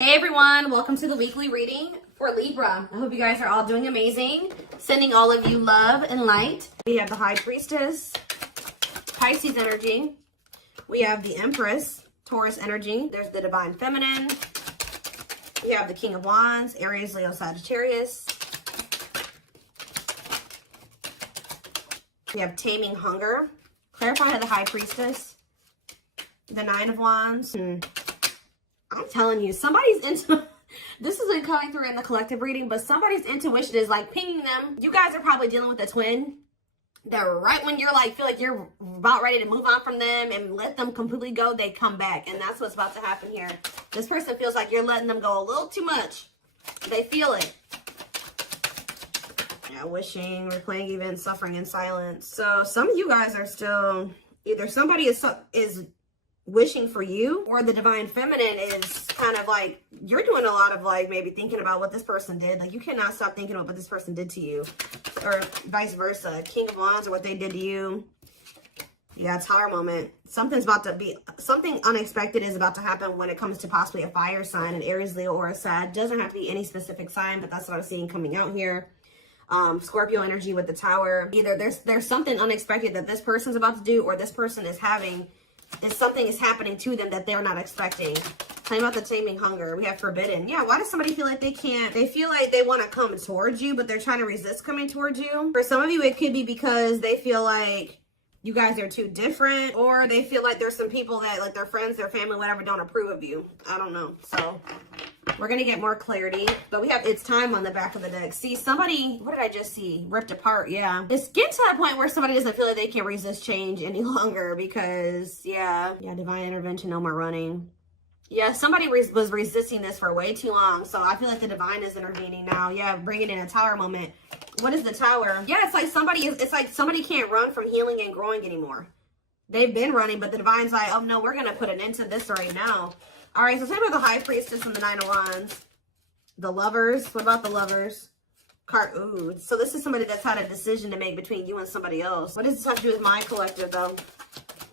Hey everyone, welcome to the weekly reading for Libra. I hope you guys are all doing amazing. Sending all of you love and light. We have the High Priestess, Pisces energy. We have the Empress, Taurus energy. There's the Divine Feminine. We have the King of Wands, Aries, Leo, Sagittarius. We have Taming Hunger. Clarify the High Priestess. The Nine of Wands. I'm telling you, somebody's into, this isn't coming through in the collective reading, but somebody's intuition is like pinging them. You guys are probably dealing with a twin that right when you're like, feel like you're about ready to move on from them and let them completely go, they come back. And that's what's about to happen here. This person feels like you're letting them go a little too much. They feel it. Yeah, wishing, replaying events, suffering in silence. So some of you guys are still, either somebody is wishing for you, or the Divine Feminine is kind of like, you're doing a lot of like maybe thinking about what this person did. Like you cannot stop thinking about what this person did to you, or vice versa. King of Wands, or what they did to you. Yeah, Tower moment. Something unexpected is about to happen when it comes to possibly a fire sign, an Aries, Leo, or a Sag. Doesn't have to be any specific sign, but that's what I'm seeing coming out here. Scorpio energy with the Tower. Either there's something unexpected that this person's about to do, or this person is having, something is happening to them that they're not expecting. Talking about the Taming Hunger. We have Forbidden. Yeah, why does somebody feel like they can't? They feel like they want to come towards you, but they're trying to resist coming towards you. For some of you, it could be because they feel like you guys are too different, or they feel like there's some people that, like their friends, their family, whatever, don't approve of you. I don't know. So we're going to get more clarity, but we have It's Time on the back of the deck. See, somebody, what did I just see? Ripped apart. Yeah. It's getting to that point where somebody doesn't feel like they can resist change any longer because, yeah, divine intervention, no more running. Yeah, somebody was resisting this for way too long. So I feel like the divine is intervening now. Yeah, bringing in a Tower moment. What is the Tower? Yeah, it's like somebody can't run from healing and growing anymore. They've been running, but the divine's like, oh no, we're going to put an end to this right now. All right, so same with the High Priestess and the Nine of Wands. The Lovers. What about the Lovers? Ooh, so this is somebody that's had a decision to make between you and somebody else. What does this have to do with my collective, though?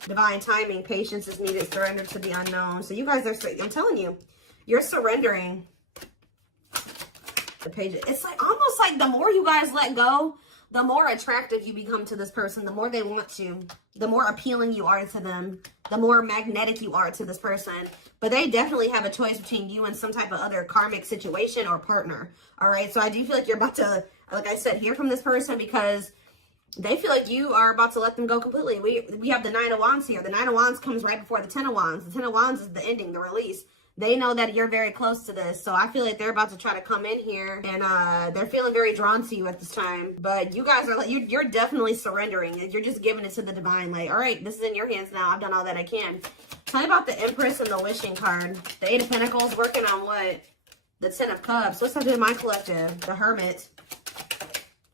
Divine timing. Patience is needed. Surrender to the unknown. So you guys are, I'm telling you, you're surrendering. The page. It's like almost like the more you guys let go, the more attractive you become to this person, the more they want you, the more appealing you are to them, the more magnetic you are to this person. But they definitely have a choice between you and some type of other karmic situation or partner. All right. So I do feel like you're about to, like I said, hear from this person because they feel like you are about to let them go completely. We have the Nine of Wands here. The Nine of Wands comes right before the Ten of Wands. The Ten of Wands is the ending, the release. They know that you're very close to this. So I feel like they're about to try to come in here and they're feeling very drawn to you at this time. But you guys are like, you're definitely surrendering. You're just giving it to the divine. Like, all right, this is in your hands now. I've done all that I can. Tell me about the Empress and the Wishing card. The Eight of Pentacles working on what? The Ten of Cups. What's that do in my collective? The Hermit.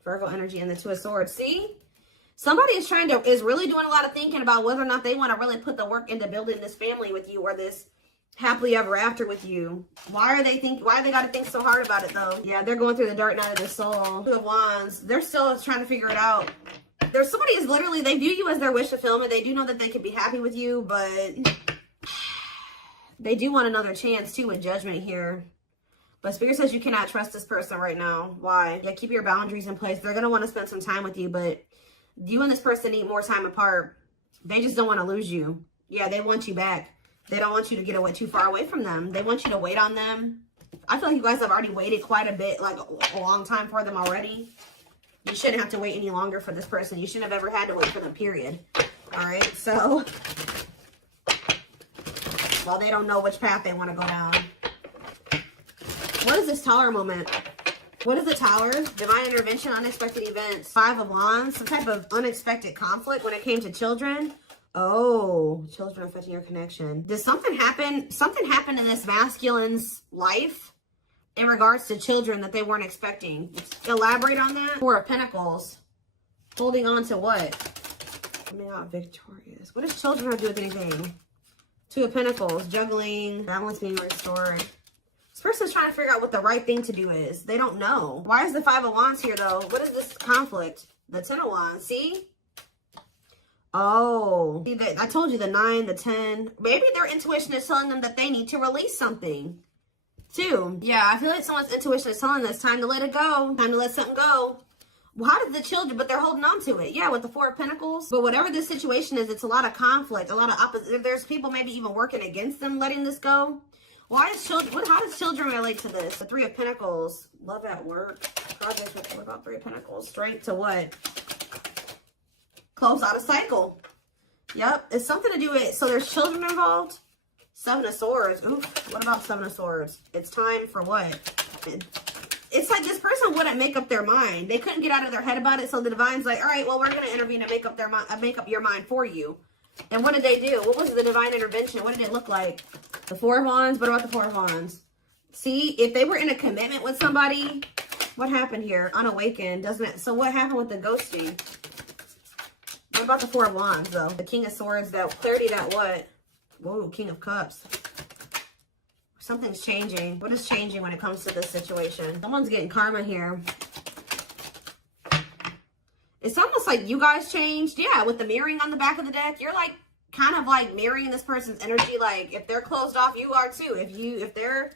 Virgo energy and the Two of Swords. See? Somebody is really doing a lot of thinking about whether or not they want to really put the work into building this family with you or this happily ever after with you. Why they got to think so hard about it though? Yeah, they're going through the dark night of the soul. Two of Wands. They're still trying to figure it out. There's somebody is literally, they view you as their wish fulfillment. They do know that they could be happy with you, but they do want another chance too with Judgment here. But Spirit says you cannot trust this person right now. Why? Yeah, keep your boundaries in place. They're going to want to spend some time with you, but you and this person need more time apart. They just don't want to lose you. Yeah, they want you back. They don't want you to get away too far away from them. They want you to wait on them. I feel like you guys have already waited quite a bit, like a long time for them already. You shouldn't have to wait any longer for this person. You shouldn't have ever had to wait for them, period. All right, so, well, they don't know which path they want to go down. What is this Tower moment? What is the Tower? Divine intervention, unexpected events. Five of Wands, some type of unexpected conflict when it came to children. Oh, children affecting your connection. Did something happen? Something happened in this masculine's life in regards to children that they weren't expecting. Elaborate on that. Four of Pentacles. Holding on to what? Coming out victorious. What does children have to do with anything? Two of Pentacles. Juggling. Balance being restored. This person's trying to figure out what the right thing to do is. They don't know. Why is the Five of Wands here, though? What is this conflict? The Ten of Wands. See? Oh, see, I told you the 9, the 10. Maybe their intuition is telling them that they need to release something. Two. Yeah, I feel like someone's intuition is telling them it's time to let it go. Time to let something go. Well, how did the children, but they're holding on to it. Yeah, with the Four of Pentacles. But whatever this situation is, it's a lot of conflict, a lot of opposite. There's people maybe even working against them letting this go. Why is children, how does children relate to this? The Three of Pentacles. Love at work. Projects, what about Three of Pentacles? Strength to what? Close out a cycle. Yep, it's something to do with, so there's children involved. Seven of Swords. Oof, what about Seven of Swords? It's time for what? It's like this person wouldn't make up their mind. They couldn't get out of their head about it, so the Divine's like, all right, well, we're going to intervene and make up your mind for you. And what did they do? What was the Divine intervention? What did it look like? The Four of Wands? What about the Four of Wands? See, if they were in a commitment with somebody, what happened here? Unawakened, doesn't it? So what happened with the ghosting? What about the Four of Wands, though? The King of Swords, that clarity, that what? Whoa, King of Cups. Something's changing. What is changing when it comes to this situation? Someone's getting karma here. It's almost like you guys changed. Yeah, with the mirroring on the back of the deck, you're like kind of like mirroring this person's energy. Like if they're closed off, you are too. If they're,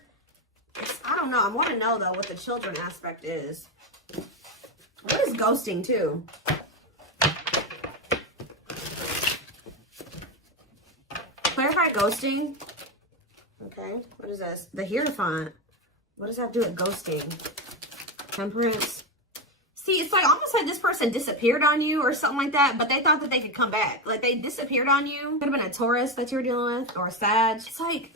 I don't know. I want to know though what the children aspect is. What is ghosting too? Clarify ghosting. Okay, what is this? The Hierophant. What does that do with ghosting? Temperance. See, it's like almost like this person disappeared on you or something like that, but they thought that they could come back. Like they disappeared on you. Could have been a Taurus that you were dealing with or a Sag. It's like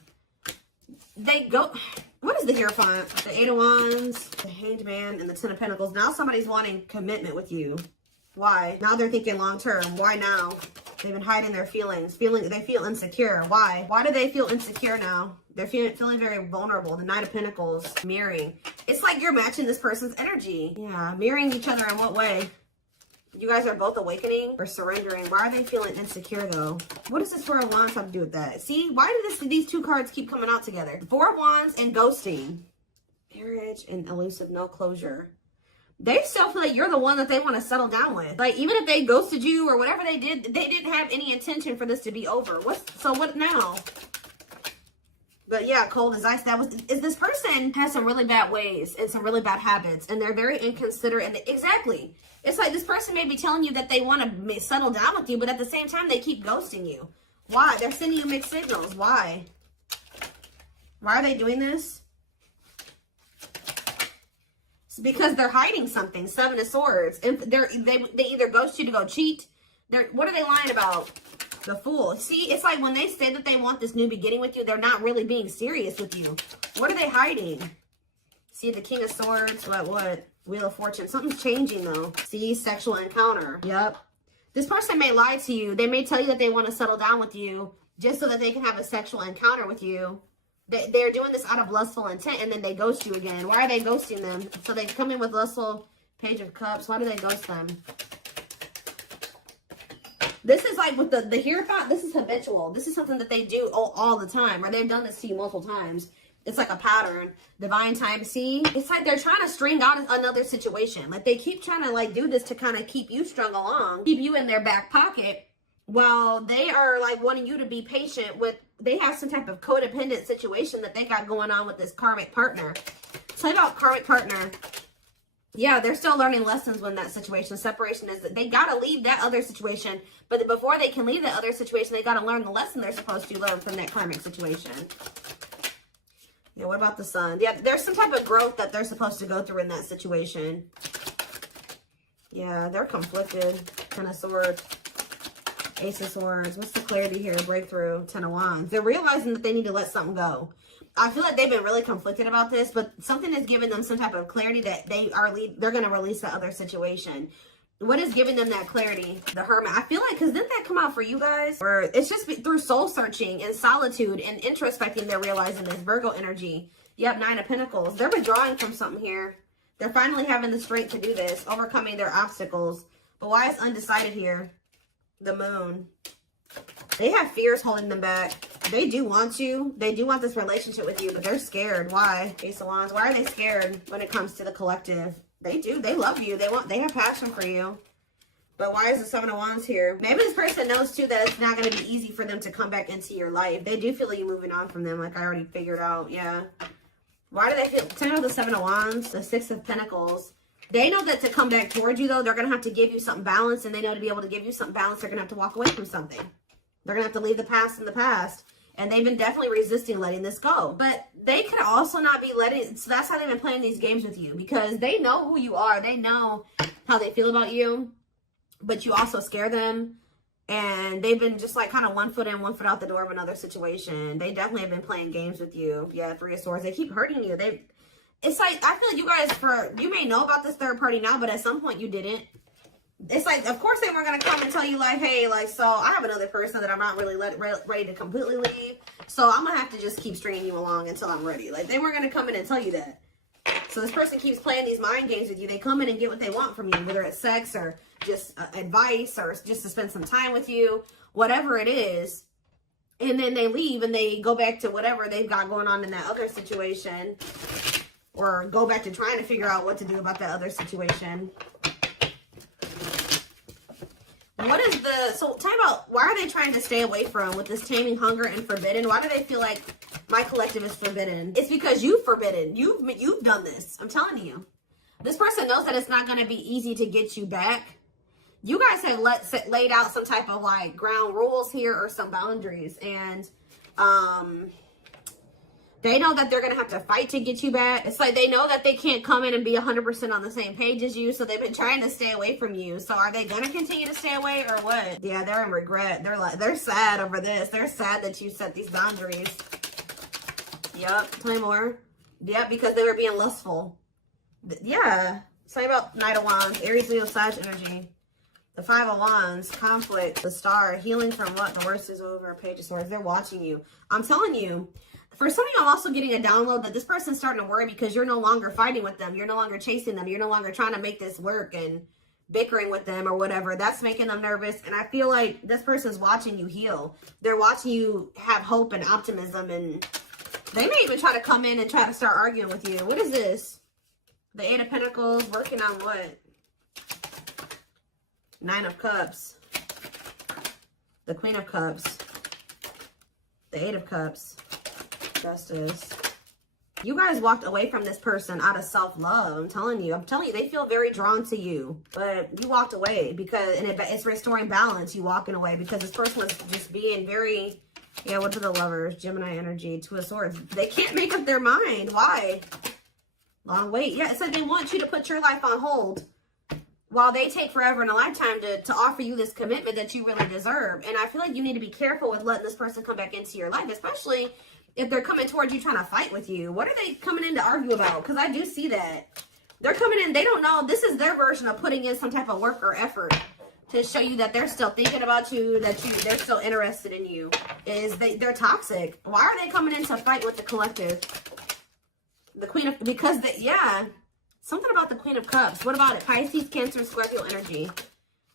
they go. What is the Hierophant? The Eight of Wands, the Hanged Man, and the Ten of Pentacles. Now somebody's wanting commitment with you. Why? Now they're thinking long term. Why now? They've been hiding their feelings. They feel insecure. Why? Why do they feel insecure now? They're feeling very vulnerable. The Knight of Pentacles. Mirroring. It's like you're matching this person's energy. Yeah. Mirroring each other in what way? You guys are both awakening or surrendering. Why are they feeling insecure though? What does this Four of Wands have to do with that? See, why do these two cards keep coming out together? Four of Wands and ghosting. Marriage and elusive no closure. They still feel like you're the one that they want to settle down with. Like, even if they ghosted you or whatever they did, they didn't have any intention for this to be over. So what now? But yeah, cold as ice. This person has some really bad ways and some really bad habits, and they're very inconsiderate. And exactly. It's like this person may be telling you that they want to settle down with you, but at the same time, they keep ghosting you. Why? They're sending you mixed signals. Why? Why are they doing this? Because they're hiding something. Seven of Swords. And they either ghost you to go cheat. What are they lying about? The Fool. See, it's like when they say that they want this new beginning with you, they're not really being serious with you. What are they hiding? See, the King of Swords. What? Wheel of Fortune. Something's changing though. See, sexual encounter. Yep. This person may lie to you. They may tell you that they want to settle down with you just so that they can have a sexual encounter with you. They're doing this out of lustful intent, and then they ghost you again. Why are they ghosting them? So they come in with lustful Page of Cups. Why do they ghost them? This is like with the Hierophant. This is habitual. This is something that they do all the time, or they've done this to you multiple times. It's like a pattern. Divine time. See, it's like they're trying to string out another situation. Like they keep trying to like do this to kind of keep you strung along, keep you in their back pocket, while they are like wanting you to be patient with. They have some type of codependent situation that they got going on with this karmic partner. Tell you about karmic partner. Yeah, they're still learning lessons when that situation. Separation is that they got to leave that other situation. But before they can leave that other situation, they got to learn the lesson they're supposed to learn from that karmic situation. Yeah, what about the Sun? Yeah, there's some type of growth that they're supposed to go through in that situation. Yeah, they're conflicted. Ten of Swords. Ace of Swords. What's the clarity here? Breakthrough. Ten of Wands. They're realizing that they need to let something go. I feel like they've been really conflicted about this, but something is giving them some type of clarity that they're going to release that other situation. What is giving them that clarity? The Hermit. I feel like, because didn't that come out for you guys? Or it's just through soul searching and solitude and introspecting, they're realizing this Virgo energy. Yep, Nine of Pentacles. They're withdrawing from something here. They're finally having the strength to do this, overcoming their obstacles. But why is undecided here? The Moon. They have fears holding them back. They do want you. They do want this relationship with you, but they're scared. Why? Ace of Wands. Why are they scared when it comes to the collective? They do. They love you. They have passion for you. But why is the Seven of Wands here? Maybe this person knows too that it's not going to be easy for them to come back into your life. They do feel like you moving on from them, like I already figured out. Yeah. Why do they feel, tell me the Seven of Wands, the Six of Pentacles. They know that to come back towards you, though, they're going to have to give you something balanced. And they know to be able to give you something balanced, they're going to have to walk away from something. They're going to have to leave the past in the past. And they've been definitely resisting letting this go. But they could also not be letting, so that's how they've been playing these games with you. Because they know who you are. They know how they feel about you. But you also scare them. And they've been just like kind of one foot in, one foot out the door of another situation. They definitely have been playing games with you. Yeah, Three of Swords. They keep hurting you. It's like, I feel like you guys, you may know about this third party now, but at some point you didn't. It's like, of course they weren't going to come and tell you like, hey, like, so I have another person that I'm not really ready to completely leave. So I'm going to have to just keep stringing you along until I'm ready. Like, they weren't going to come in and tell you that. So this person keeps playing these mind games with you. They come in and get what they want from you, whether it's sex or just advice or just to spend some time with you, whatever it is. And then they leave and they go back to whatever they've got going on in that other situation. Or go back to trying to figure out what to do about that other situation. What is so tell me about, why are they trying to stay away from with this taming, hunger, and forbidden? Why do they feel like my collective is forbidden? It's because you've forbidden. You've done this. I'm telling you. This person knows that it's not going to be easy to get you back. You guys have laid out some type of like ground rules here or some boundaries. And, they know that they're going to have to fight to get you back. It's like they know that they can't come in and be 100% on the same page as you. So they've been trying to stay away from you. So are they going to continue to stay away or what? Yeah, they're in regret. They're sad over this. They're sad that you set these boundaries. Yep. Tell me more. Yep, because they were being lustful. Yeah. Tell me about Knight of Wands, Aries, Leo, Sag energy. The Five of Wands, conflict, the Star, healing from what? The worst is over, Page of Swords. They're watching you. I'm telling you. For some of you, I'm also getting a download that this person's starting to worry because you're no longer fighting with them. You're no longer chasing them. You're no longer trying to make this work and bickering with them or whatever. That's making them nervous. And I feel like this person's watching you heal. They're watching you have hope and optimism. And they may even try to come in and try to start arguing with you. What is this? The Eight of Pentacles, working on what? Nine of Cups. The Queen of Cups. The Eight of Cups. Justice. You guys walked away from this person out of self-love. I'm telling you, they feel very drawn to you, but you walked away because, and it's restoring balance. You walking away because this person was just being very, yeah, what are the Lovers? Gemini energy, Two of Swords. They can't make up their mind. Why? Long wait. Yeah, it's like they want you to put your life on hold while they take forever in a lifetime to offer you this commitment that you really deserve. And I feel like you need to be careful with letting this person come back into your life, especially if they're coming towards you trying to fight with you. What are they coming in to argue about? Because I do see that. They're coming in, they don't know. This is their version of putting in some type of work or effort to show you that they're still thinking about you, that they're still interested in you. They're toxic. Why are they coming in to fight with the collective? The Queen of, because yeah. Something about the Queen of Cups. What about it? Pisces, Cancer, Scorpio energy.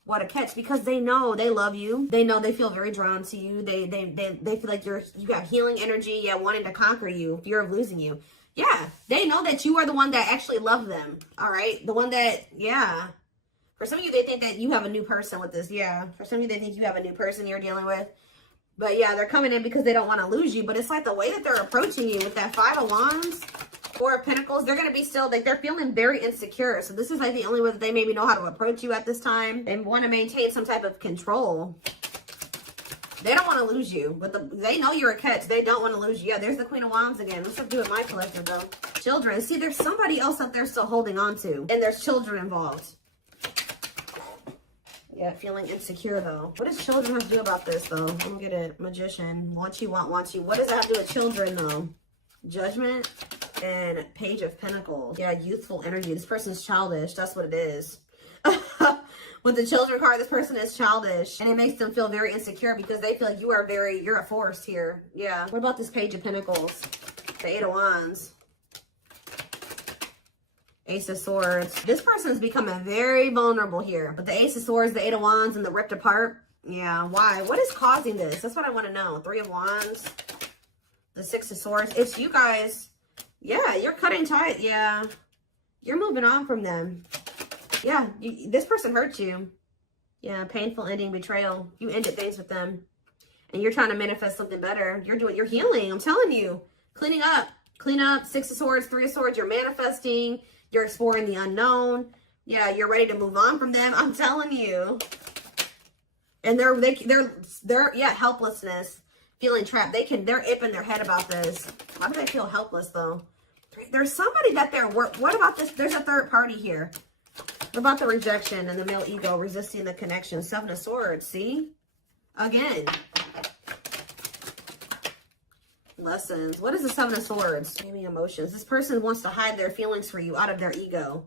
What a catch, because they know they love you. They know they feel very drawn to you. They feel like you got healing energy, yeah, wanting to conquer you, fear of losing you. Yeah, they know that you are the one that actually loved them. All right, the one that, yeah. For some of you, they think that you have a new person with this. Yeah, for some of you, they think you have a new person you're dealing with. But yeah, they're coming in because they don't want to lose you. But it's like the way that they're approaching you with that Five of Wands, Four of Pentacles, they're going to be still, like, they're feeling very insecure. So this is like the only way that they maybe know how to approach you at this time. They want to maintain some type of control. They don't want to lose you, but they know you're a catch. They don't want to lose you. Yeah, there's the Queen of Wands again. Let's have to do with my collective, though. Children. See, there's somebody else that they're still holding on to, and there's children involved. Yeah, feeling insecure, though. What does children have to do about this, though? Let me get it. Magician. Want you, want you. What does that have to do with children, though? Judgment and Page of Pentacles. Yeah, youthful energy. This person's childish. That's what it is. With the children card, this person is childish. And it makes them feel very insecure because they feel like you're a force here. Yeah. What about this Page of Pentacles? The Eight of Wands. Ace of Swords. This person's becoming very vulnerable here. With the Ace of Swords, the Eight of Wands, and the ripped apart. Yeah, why? What is causing this? That's what I want to know. Three of Wands. The Six of Swords. It's you guys. Yeah, you're cutting tight. Yeah. You're moving on from them. Yeah, this person hurt you. Yeah, painful ending, betrayal. You ended things with them. And you're trying to manifest something better. You're healing. I'm telling you. Cleaning up. Clean up, 6 of Swords, 3 of Swords. You're manifesting. You're exploring the unknown. Yeah, you're ready to move on from them. I'm telling you. And they're yeah, helplessness, feeling trapped. They're ipping their head about this. Why do they feel helpless though? There's somebody that what about this? There's a third party here. What about the rejection and the male ego resisting the connection? 7 of Swords, see? Again. Lessons. What is the 7 of Swords? Naming emotions. This person wants to hide their feelings for you out of their ego.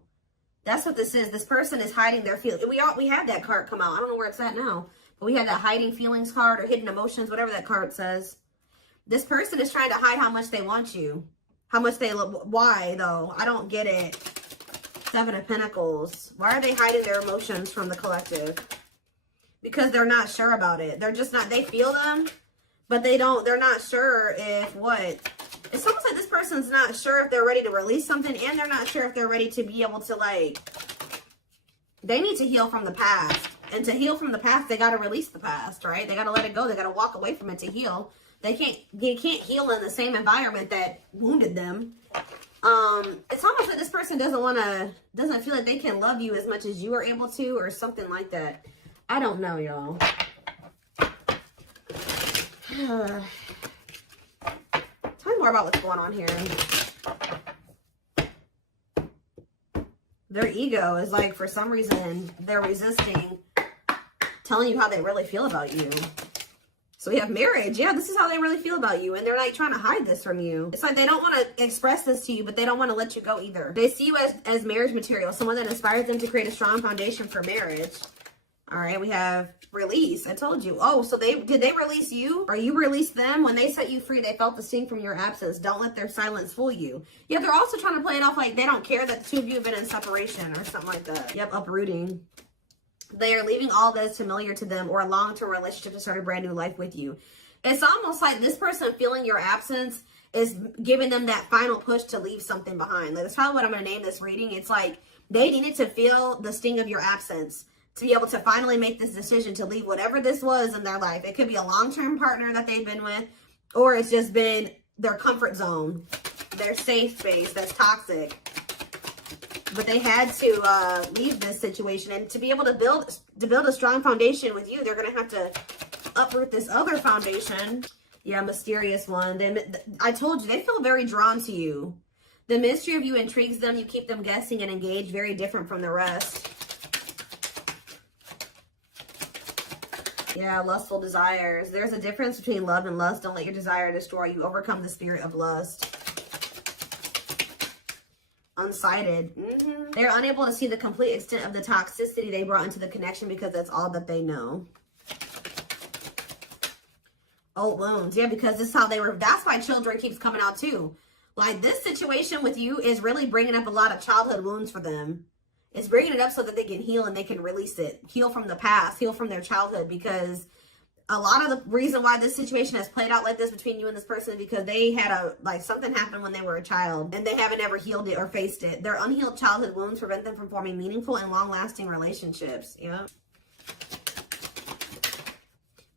That's what this is. This person is hiding their feelings. We had that card come out. I don't know where it's at now. But we had that hiding feelings card or hidden emotions, whatever that card says. This person is trying to hide how much they want you. How much they love. Why, though? I don't get it. 7 of Pentacles. Why are they hiding their emotions from the collective? Because they're not sure about it. They're just not, they feel them, but they're not sure if what. It's almost like this person's not sure if they're ready to release something, and they're not sure if they're ready to be able to, like, they need to heal from the past. And to heal from the past, they got to release the past, right? They got to let it go. They got to walk away from it to heal. They can't heal in the same environment that wounded them. It's almost like this person doesn't feel like they can love you as much as you are able to, or something like that. I don't know, y'all. Tell me more about what's going on here. Their ego is like, for some reason, they're resisting telling you how they really feel about you. So we have marriage. Yeah, this is how they really feel about you. And they're like trying to hide this from you. It's like they don't want to express this to you, but they don't want to let you go either. They see you as marriage material, someone that inspires them to create a strong foundation for marriage. All right, we have release. I told you. Oh, so did they release you? Or you released them? When they set you free, they felt the sting from your absence. Don't let their silence fool you. Yeah, they're also trying to play it off like they don't care that the two of you have been in separation or something like that. Yep, uprooting. They are leaving all that is familiar to them or a long-term relationship to start a brand new life with you. It's almost like this person feeling your absence is giving them that final push to leave something behind. Like, that's probably what I'm going to name this reading. It's like they needed to feel the sting of your absence to be able to finally make this decision to leave whatever this was in their life. It could be a long-term partner that they've been with, or it's just been their comfort zone, their safe space that's toxic. But they had to leave this situation, and to be able to build a strong foundation with you, they're going to have to uproot this other foundation. Yeah, mysterious one. I told you, they feel very drawn to you. The mystery of you intrigues them. You keep them guessing and engaged, very different from the rest. Yeah, lustful desires. There's a difference between love and lust. Don't let your desire destroy you. Overcome the spirit of lust. Unsighted. They're unable to see the complete extent of the toxicity they brought into the connection because that's all that they know. Old wounds. Yeah, because this is how they were. That's why children keeps coming out too. Like, this situation with you is really bringing up a lot of childhood wounds for them. It's bringing it up so that they can heal and they can release it. Heal from the past. Heal from their childhood, because a lot of the reason why this situation has played out like this between you and this person is because they had something happened when they were a child and they haven't ever healed it or faced it. Their unhealed childhood wounds prevent them from forming meaningful and long-lasting relationships. Yeah.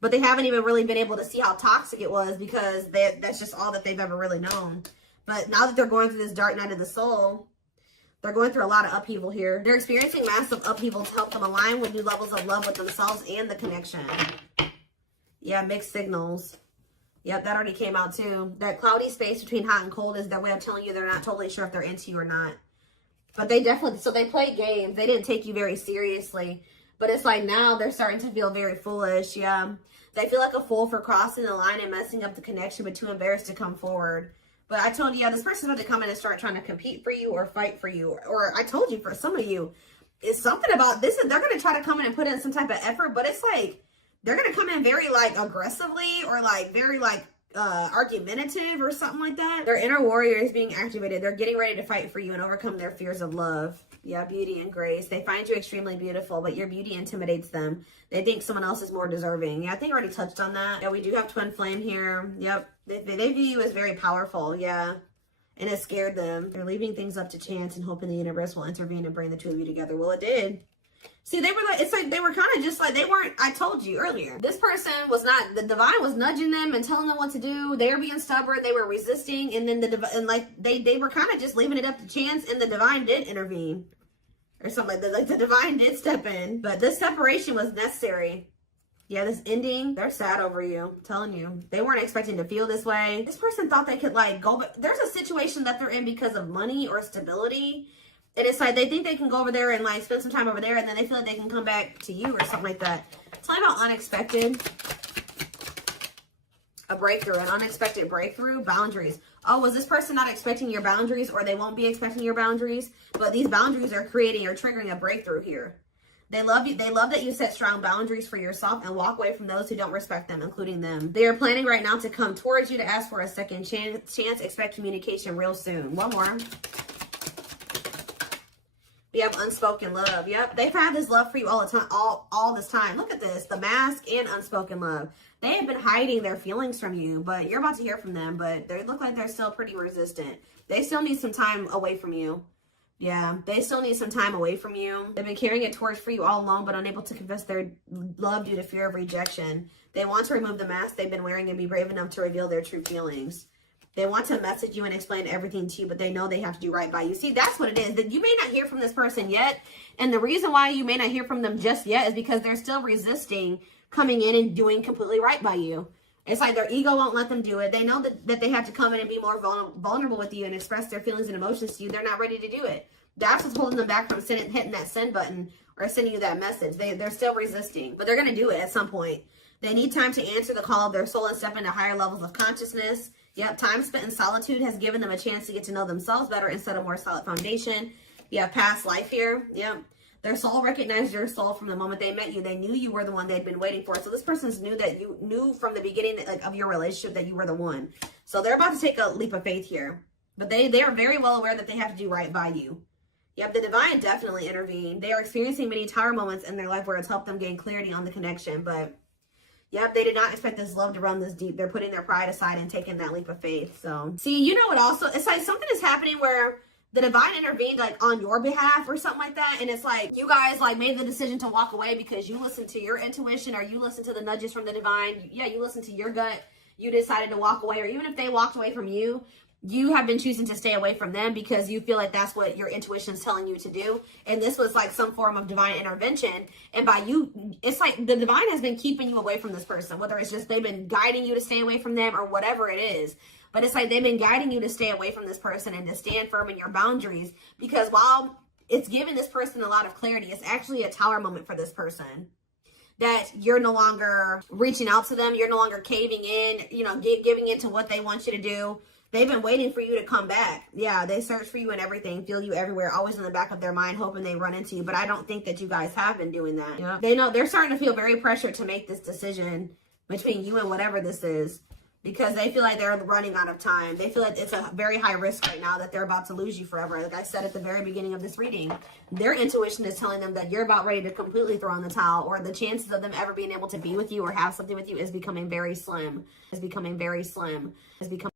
But they haven't even really been able to see how toxic it was because that's just all that they've ever really known. But now that they're going through this dark night of the soul, they're going through a lot of upheaval here. They're experiencing massive upheaval to help them align with new levels of love with themselves and the connection. Yeah, mixed signals. Yep, that already came out too. That cloudy space between hot and cold is their way of telling you they're not totally sure if they're into you or not. But they definitely, so they play games. They didn't take you very seriously. But it's like now they're starting to feel very foolish. Yeah. They feel like a fool for crossing the line and messing up the connection, but too embarrassed to come forward. But I told you, yeah, this person's about to come in and start trying to compete for you or fight for you. Or I told you, for some of you, it's something about this. They're going to try to come in and put in some type of effort, but it's like, they're going to come in very, like, aggressively or, like, very, like, argumentative or something like that. Their inner warrior is being activated. They're getting ready to fight for you and overcome their fears of love. Yeah, beauty and grace. They find you extremely beautiful, but your beauty intimidates them. They think someone else is more deserving. Yeah, I think I already touched on that. Yeah, we do have twin flame here. Yep. They view you as very powerful. Yeah. And it scared them. They're leaving things up to chance and hoping the universe will intervene and bring the two of you together. Well, it did. See, they were like, it's like they were kind of just like, they weren't, I told you earlier. This person was not, the divine was nudging them and telling them what to do. They were being stubborn. They were resisting. And then they were kind of just leaving it up to chance, and the divine did intervene or something like that. Like the divine did step in, but this separation was necessary. Yeah, this ending, they're sad over you. I'm telling you. They weren't expecting to feel this way. This person thought they could like go, but there's a situation that they're in because of money or stability. And it's like they think they can go over there and like spend some time over there, and then they feel like they can come back to you or something like that. Tell me about unexpected. A breakthrough, an unexpected breakthrough. Boundaries. Oh, was this person not expecting your boundaries, or they won't be expecting your boundaries? But these boundaries are creating or triggering a breakthrough here. They love you. They love that you set strong boundaries for yourself and walk away from those who don't respect them, including them. They are planning right now to come towards you to ask for a second chance. Expect communication real soon. One more. We have unspoken love. Yep, they've had this love for you all the time, all this time. Look at this, the mask and unspoken love. They have been hiding their feelings from you, but you're about to hear from them. But they look like they're still pretty resistant. They still need some time away from you. Yeah, they still need some time away from you. They've been carrying a torch for you all along, but unable to confess their love due to fear of rejection. They want to remove the mask they've been wearing and be brave enough to reveal their true feelings. They want to message you and explain everything to you, but they know they have to do right by you. See, that's what it is. That you may not hear from this person yet. And the reason why you may not hear from them just yet is because they're still resisting coming in and doing completely right by you. It's like their ego won't let them do it. They know that they have to come in and be more vulnerable with you and express their feelings and emotions to you. They're not ready to do it. That's what's holding them back from hitting that send button or sending you that message. They're still resisting, but they're going to do it at some point. They need time to answer the call of their soul and step into higher levels of consciousness. Yep, time spent in solitude has given them a chance to get to know themselves better instead of more solid foundation. You have past life here. Yep. Their soul recognized your soul from the moment they met you. They knew you were the one they'd been waiting for. So this person's knew from the beginning of your relationship that you were the one. So they're about to take a leap of faith here. But they are very well aware that they have to do right by you. Yep, the divine definitely intervened. They are experiencing many tower moments in their life where it's helped them gain clarity on the connection. But yep, they did not expect this love to run this deep. They're putting their pride aside and taking that leap of faith. So, see, you know what also? It's like something is happening where the divine intervened like on your behalf or something like that. And it's like you guys like made the decision to walk away because you listened to your intuition or you listened to the nudges from the divine. Yeah, you listened to your gut. You decided to walk away. Or even if they walked away from you, you have been choosing to stay away from them because you feel like that's what your intuition is telling you to do. And this was like some form of divine intervention. And by you, it's like the divine has been keeping you away from this person, whether it's just they've been guiding you to stay away from them or whatever it is. But it's like they've been guiding you to stay away from this person and to stand firm in your boundaries, because while it's giving this person a lot of clarity, it's actually a tower moment for this person. That you're no longer reaching out to them. You're no longer caving in, giving in to what they want you to do. They've been waiting for you to come back. Yeah, they search for you and everything, feel you everywhere, always in the back of their mind, hoping they run into you. But I don't think that you guys have been doing that. Yeah. They know they're starting to feel very pressured to make this decision between you and whatever this is, because they feel like they're running out of time. They feel like it's a very high risk right now that they're about to lose you forever. Like I said at the very beginning of this reading, their intuition is telling them that you're about ready to completely throw in the towel, or the chances of them ever being able to be with you or have something with you is becoming very slim. It's becoming very slim. It's becoming